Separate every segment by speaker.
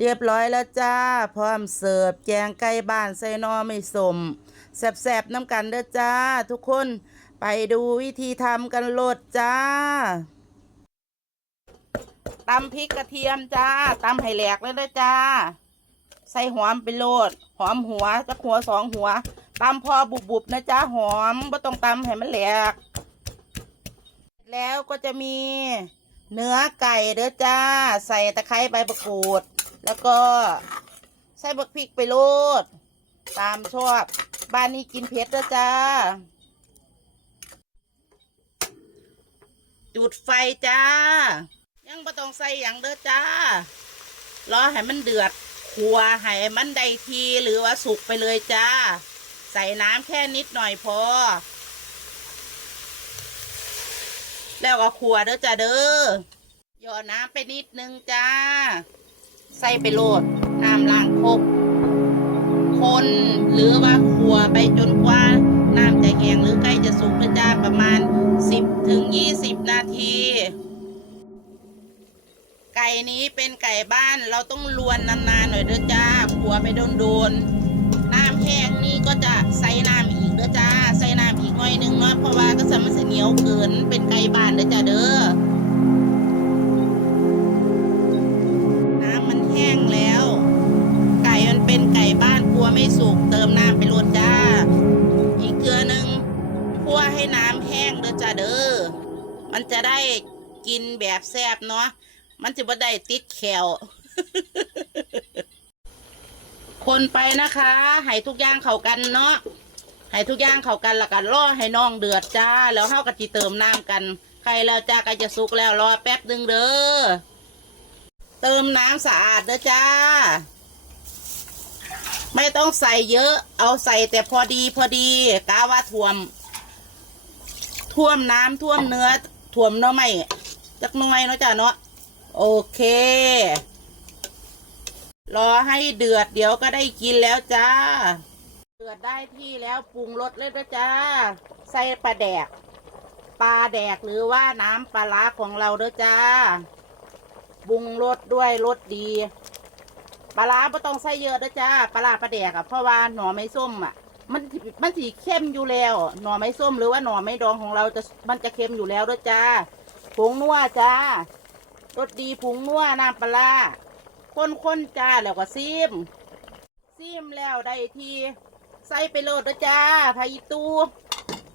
Speaker 1: เรียบร้อยแล้วจ้า พร้อมเสิร์ฟแกงไก่บ้านใส่นอไม่สมแสบๆน้ำกันเด้อจ้า ทุกคนไปดูวิธีทำกันโลดจ้าตำพริกกระเทียมจ้าตำให้แหลกเลยเด้อจ้า ใส่หอมไปโลด หอมหัวจักหัวสองหัวตำพอบุบๆนะจ้าหอมไม่ต้องตำให้มันแหลก แล้วก็จะมีเนื้อไก่เด้อจ้า ใส่ตะไคร้ใบมะกรูด แล้วก็ใส่บักพริกไปโลด ตามชอบ บ้านนี้กินเผ็ดเด้อจ้า จุดไฟจ้า ยังไม่ต้องใส่อย่างเด้อจ้า รอให้มันเดือดขัวให้มันได้ทีหรือว่าสุกไปเลยจ้า ใส่น้ำแค่นิดหน่อยพอ แล้วก็ขัวเด้อจ้าเด้อหยอน้ำไปนิดนึงจ้า ใส่ไปโลดน้ำล้างครกคนหรือว่าขัวไปจนกว่าน้ำจะแห้งหรือใกล้จะสุกนะจ้าประมาณ 10ถึง20 นาที ไก่นี้เป็นไก่บ้านเราต้องลวนนานๆหน่อยเด้อจ้าขัวไปโดนๆน้ำแห้งนี่ก็จะใส่น้ำอีกเด้อจ้าใส่น้ำอีกหน่อยหนึงเนาะเพราะว่าก็จะมันสิเหนียวเกินเป็นไก่บ้านเด้อจ้า วไม่สุกเติมน้ำไปโลดจ้า อีกเกลือหนึ่งคั่วให้น้ำแห้งเด้อจ้าเด้อมันจะได้กินแบบแซ่บเนาะมันจะบ่ได้ติดแขวคนไปนะคะให้ทุกอย่างเข้ากันเนาะให้ทุกอย่างเข้ากันแล้วกันรอให้น้องเดือดจ้า แล้วเฮาก็จิเติมน้ำกัน ใครแล้วจ้าก็จะสุกแล้วรอแป๊บหนึงเด้อเติมน้ำสะอาดเด้อจ้า ไม่ต้องใส่เยอะ เอาใส่แต่พอดีพอดีกาว่าท่วม ท่วมน้ำท่วมเนื้อ ท่วมเนาะไม่จักน่อยเนาะจ้าเนาะโอเค รอให้เดือดเดี๋ยวก็ได้กินแล้วจ้า เดือดได้ที่แล้วปรุงรสเลยนะจ้า ใส่ปลาแดก ปลาแดกหรือว่าน้ำปลาร้าของเราเด้อจ้าปรุงรสด้วยรสดี ปลาร้าไม่ต้องใส่เยอะนะจ้าปลาร้าปลาแดกอะเพราะว่าหน่อไม้ส้มอะมันมันสีเข้มอยู่แล้ว หน่อไม้ส้มหรือว่าหน่อไม้ดองของเราจะมันจะเค็มอยู่แล้วด้วยจ้าผงนัวจ้ารสดีผงนัวน้ำปลาร้าข้นๆจ้าแล้วก็ซีมซีมแล้วได้ทีใส่ไปโลดนะจ้าผักอีตู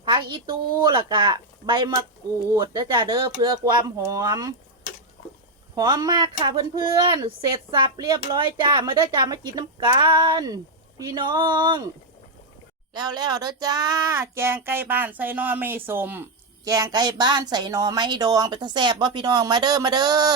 Speaker 1: ผักอีตูแล้วก็ใบมะกรูดนะจ้าเด้อเพื่อความหอม หอมมากค่ะเพื่อนๆ เสร็จสับเรียบร้อยจ้า มาเด้อจ้ามากินน้ำกัน พี่น้อง แล้วแล้วเด้อจ้า แกงไก่บ้านใส่นอไม่สม แกงไก่บ้านใส่นอไม่ดองไปทะแซบบ่พี่น้องมาเด้อมาเด้อ